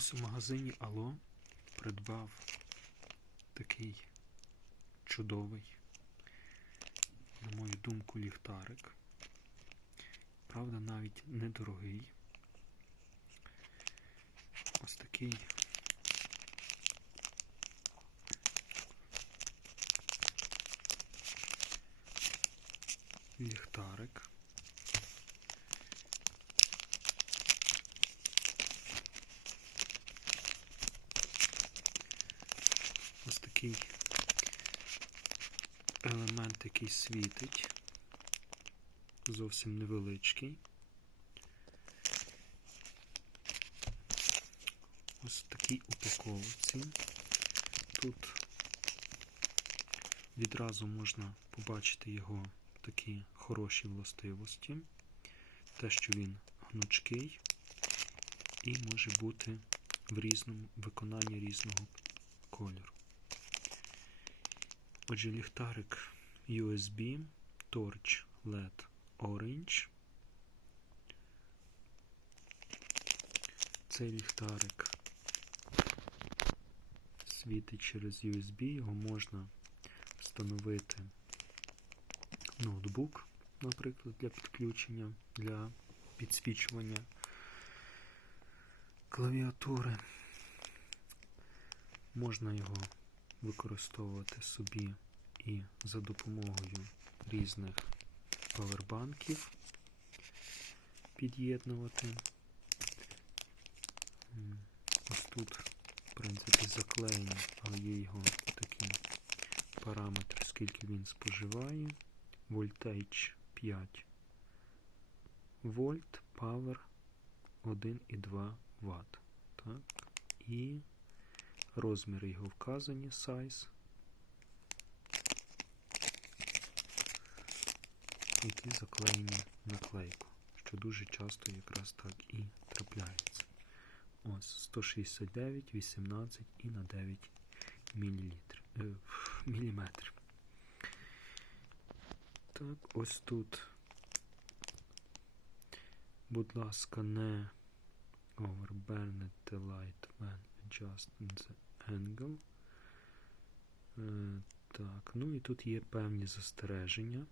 Ось у магазині Ало придбав такий чудовий, на мою думку, ліхтарик. Правда, навіть недорогий. Ось такий ліхтарик. Ось такий елемент, який світить, зовсім невеличкий. Ось в такій упаковці. Тут відразу можна побачити його такі хороші властивості. Те, що він гнучкий і може бути в різному виконанні різного кольору. Отже, ліхтарик USB Torch LED Orange. Цей ліхтарик світить через USB, його можна встановити в ноутбук, наприклад, для підключення, для підсвічування клавіатури. Можна його використовувати собі і за допомогою різних павербанків під'єднувати. Ось тут, в принципі, заклеєно, але є його такі параметри, скільки він споживає. Voltage 5 вольт, Power 1,2 Вт. Так. І розміри його вказані, size. Які заклеєні наклейку, що дуже часто якраз так і трапляється. Ось 169, 18 і на 9 мілілітрів, е, міліметрів. Так, ось тут, будь ласка, не overburn the light when adjusting the angle. Е, так, ну і тут є певні застереження.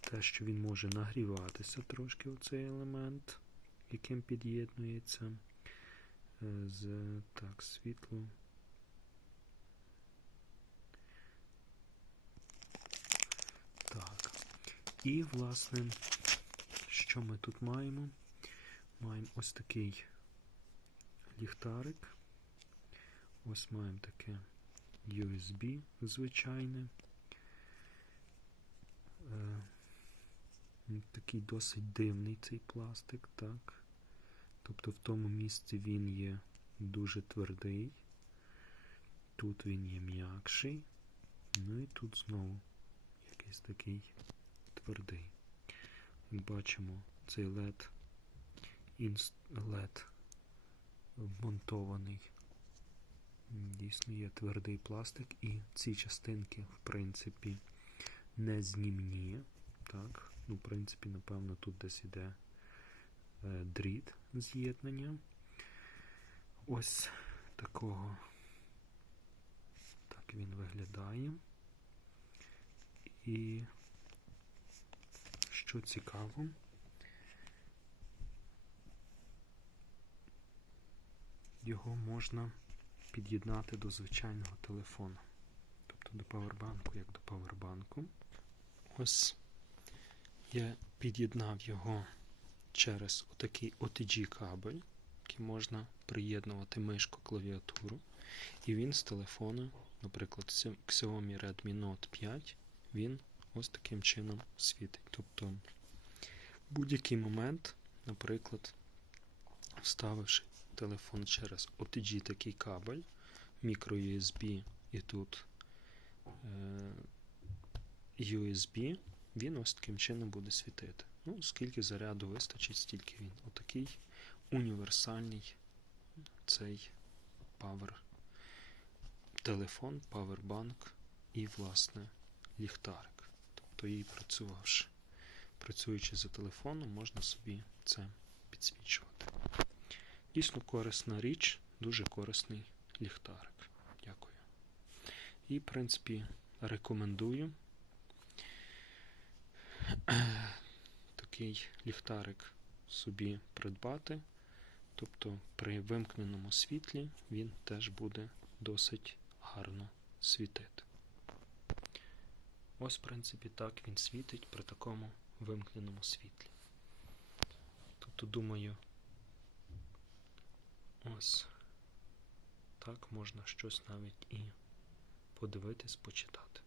Те, що він може нагріватися трошки, оцей елемент, яким під'єднується е, з так, світло. Так. І, власне, що ми тут маємо? Маємо ось такий ліхтарик. Ось маємо таке USB звичайне. Е, Такий досить дивний цей пластик, так. Тобто в тому місці він є дуже твердий, тут він є м'якший, ну і тут знову якийсь такий. Як бачимо, цей LED, LED вмонтований. Дійсно є твердий пластик, і ці частинки, в принципі, не знімні. Так, ну, в принципі, напевно, тут десь іде е, дріт з'єднання. Ось такого. Так він виглядає. І що цікаво, його можна під'єднати до звичайного телефону. Тобто до павербанку, як до павербанку. Ось я під'єднав його через отакий OTG кабель, який можна приєднувати мишку клавіатуру. І він з телефона, наприклад, Xiaomi Redmi Note 5, він ось таким чином світить. Тобто будь-який момент, наприклад, вставивши телефон через OTG такий кабель, microUSB і тут е, USB, він ось таким чином буде світити. Ну, скільки заряду вистачить, стільки він. Отакий універсальний цей Power телефон, павербанк і, власне, ліхтарик. То і працювавши. Працюючи за телефоном, можна собі це підсвічувати. Дійсно корисна річ, дуже корисний ліхтарик. Дякую. І, в принципі, рекомендую такий ліхтарик собі придбати. Тобто при вимкненому світлі він теж буде досить гарно світити. Ось, в принципі, так він світить при такому вимкненому світлі. Тобто, думаю, ось так можна щось навіть і подивитись, почитати.